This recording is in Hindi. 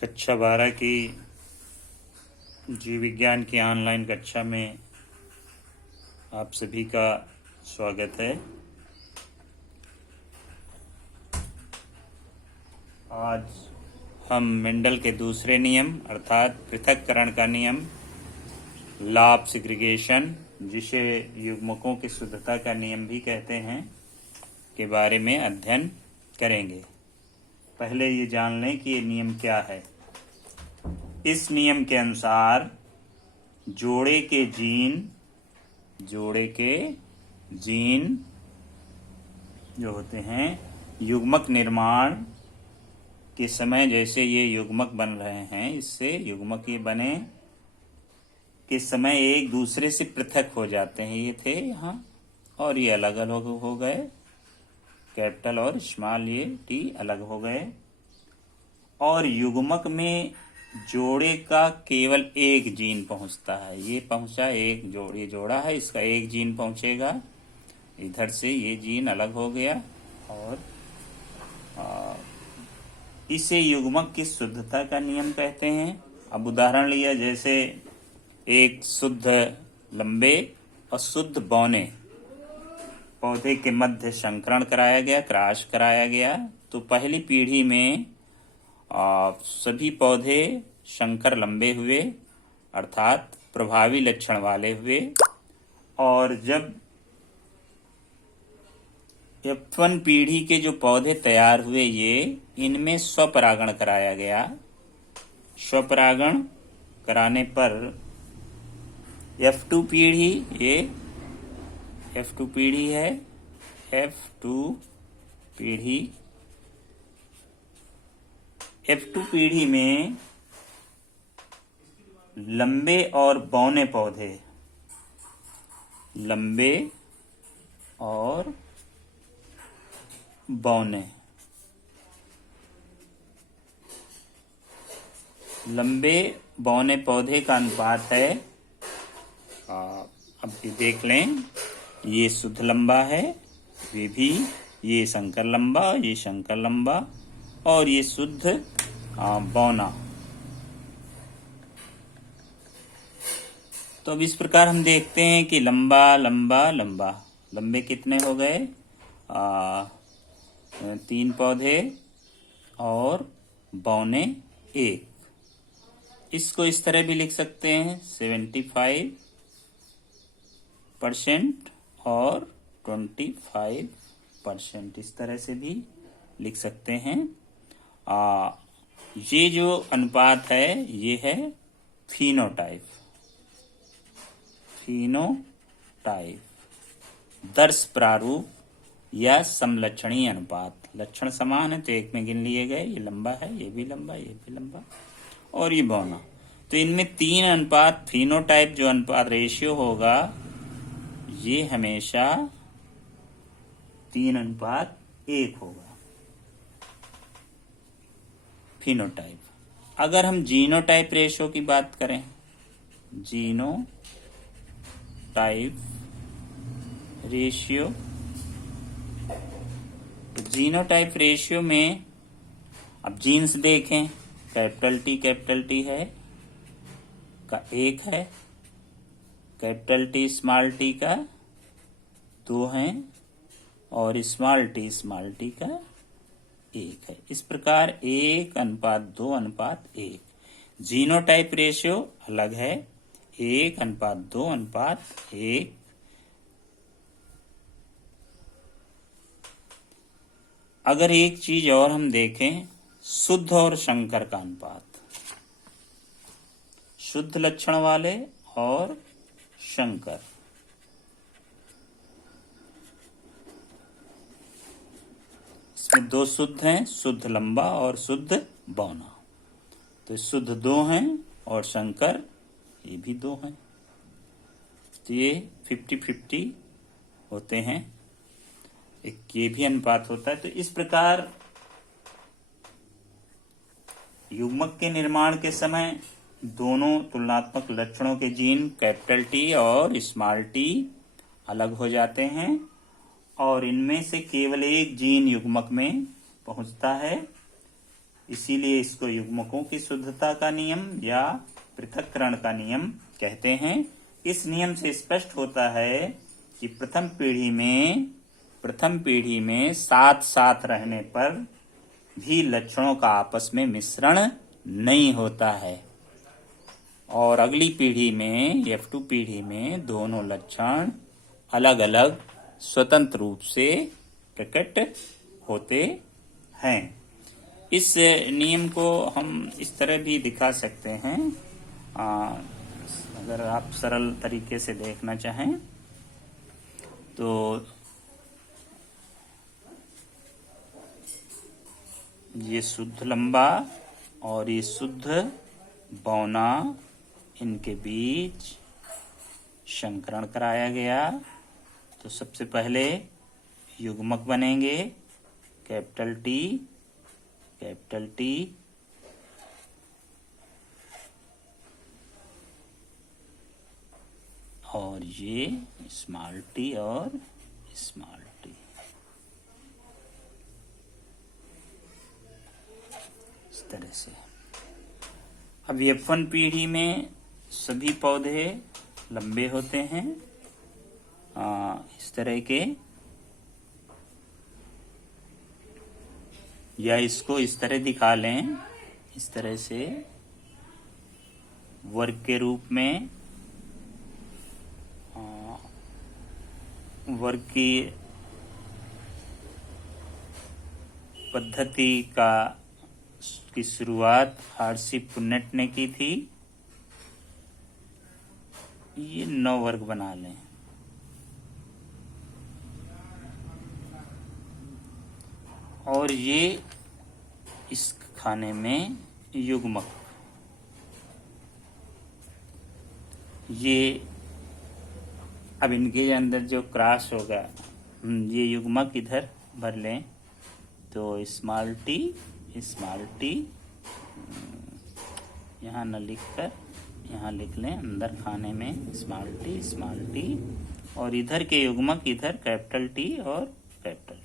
कक्षा 12 की जीव विज्ञान की ऑनलाइन कक्षा में आप सभी का स्वागत है। आज हम मेंडल के दूसरे नियम अर्थात पृथक्करण का नियम, लॉ ऑफ सेग्रीगेशन, जिसे युग्मकों की शुद्धता का नियम भी कहते हैं, के बारे में अध्ययन करेंगे। पहले ये जान लें कि ये नियम क्या है। इस नियम के अनुसार जोड़े के जीन जो होते हैं युग्मक निर्माण के समय, जैसे ये युग्मक बन रहे हैं, इससे युग्मक ये बने के समय एक दूसरे से पृथक हो जाते हैं। ये थे यहाँ और ये अलग अलग हो गए, कैपिटल और स्मॉल ये टी अलग हो गए। और युग्मक में जोड़े का केवल एक जीन पहुंचता है। ये पहुंचा एक ये जोड़ा है, इसका एक जीन पहुंचेगा, इधर से ये जीन अलग हो गया और इसे युग्मक की शुद्धता का नियम कहते हैं। अब उदाहरण लिया, जैसे एक शुद्ध लंबे और शुद्ध बौने पौधे के मध्य संकरण कराया गया, क्रॉस कराया गया, तो पहली पीढ़ी में सभी पौधे संकर लंबे हुए अर्थात प्रभावी लक्षण वाले हुए। और जब F1 पीढ़ी के जो पौधे तैयार हुए, ये इनमें स्वपरागण कराया गया। स्वपरागण कराने पर F2 पीढ़ी, ये F2 पीढ़ी है, F2 पीढ़ी में लंबे और बौने पौधे, लंबे और बौने, लंबे बौने पौधे का अनुपात है, अब ये देख लें, ये शुद्ध लंबा है, वे भी, ये संकर लंबा, ये संकर लंबा और ये शुद्ध बौना। तो अब इस प्रकार हम देखते हैं कि लंबा लंबा लंबा, लंबे कितने हो गए? 3 पौधे और बौने 1। इसको इस तरह भी लिख सकते हैं, 75% और 25%, इस तरह से भी लिख सकते हैं। ये जो अनुपात है, ये है फिनोटाइप, दर्श प्रारूप या समलक्षणीय अनुपात। लक्षण समान है तो एक में गिन लिए गए, ये लंबा है, ये भी लंबा, ये भी लंबा और ये बौना। तो इनमें 3 अनुपात, फिनोटाइप जो अनुपात रेशियो होगा, ये हमेशा 3:1 होगा फिनोटाइप। अगर हम जीनोटाइप रेशियो की बात करें, जीनोटाइप रेशियो, तो जीनोटाइप रेशियो में अब जीन्स देखें, कैपिटल टी है का 1 है, कैपिटल टी का 2 है और स्मॉल टी का 1 है। इस प्रकार 1:2:1। जीनोटाइप रेशियो अलग है, 1:2:1। अगर एक चीज और हम देखें, शुद्ध और संकर का अनुपात, शुद्ध लक्षण वाले और संकर, इसमें 2 शुद्ध हैं, शुद्ध लंबा और शुद्ध बौना। तो शुद्ध 2 हैं और संकर ये भी 2 हैं, तो ये 50-50 होते हैं। एक ये भी अनुपात होता है। तो इस प्रकार युग्मक के निर्माण के समय दोनों तुलनात्मक लक्षणों के जीन कैपिटल टी और स्मॉल टी अलग हो जाते हैं और इनमें से केवल एक जीन युग्मक में पहुंचता है। इसीलिए इसको युग्मकों की शुद्धता का नियम या पृथक्करण का नियम कहते हैं। इस नियम से स्पष्ट होता है कि प्रथम पीढ़ी में साथ साथ रहने पर भी लक्षणों का आपस में मिश्रण नहीं होता है और अगली पीढ़ी में F2 पीढ़ी में दोनों लक्षण अलग अलग स्वतंत्र रूप से प्रकट होते हैं। इस नियम को हम इस तरह भी दिखा सकते हैं, अगर आप सरल तरीके से देखना चाहें तो ये शुद्ध लंबा और ये शुद्ध बौना, इनके बीच संकरण कराया गया। तो सबसे पहले युग्मक बनेंगे कैपिटल टी और ये स्मॉल टी और स्मॉल टी। इस तरह से अब F1 पीढ़ी में सभी पौधे लंबे होते हैं, इस तरह के, या इसको इस तरह दिखा लें, इस तरह से वर्ग के रूप में, वर्ग की पद्धति की शुरुआत आरसी पुन्नेट ने की थी। ये 9 वर्ग बना लें। और ये इस खाने में युग्मक, ये अब इनके अंदर जो क्रॉस होगा, ये युग्मक इधर भर लें तो स्मॉल टी यहाँ न लिखकर यहाँ लिख लें, अंदर खाने में स्मॉल टी और इधर के युग्मक इधर कैपिटल टी और कैपिटल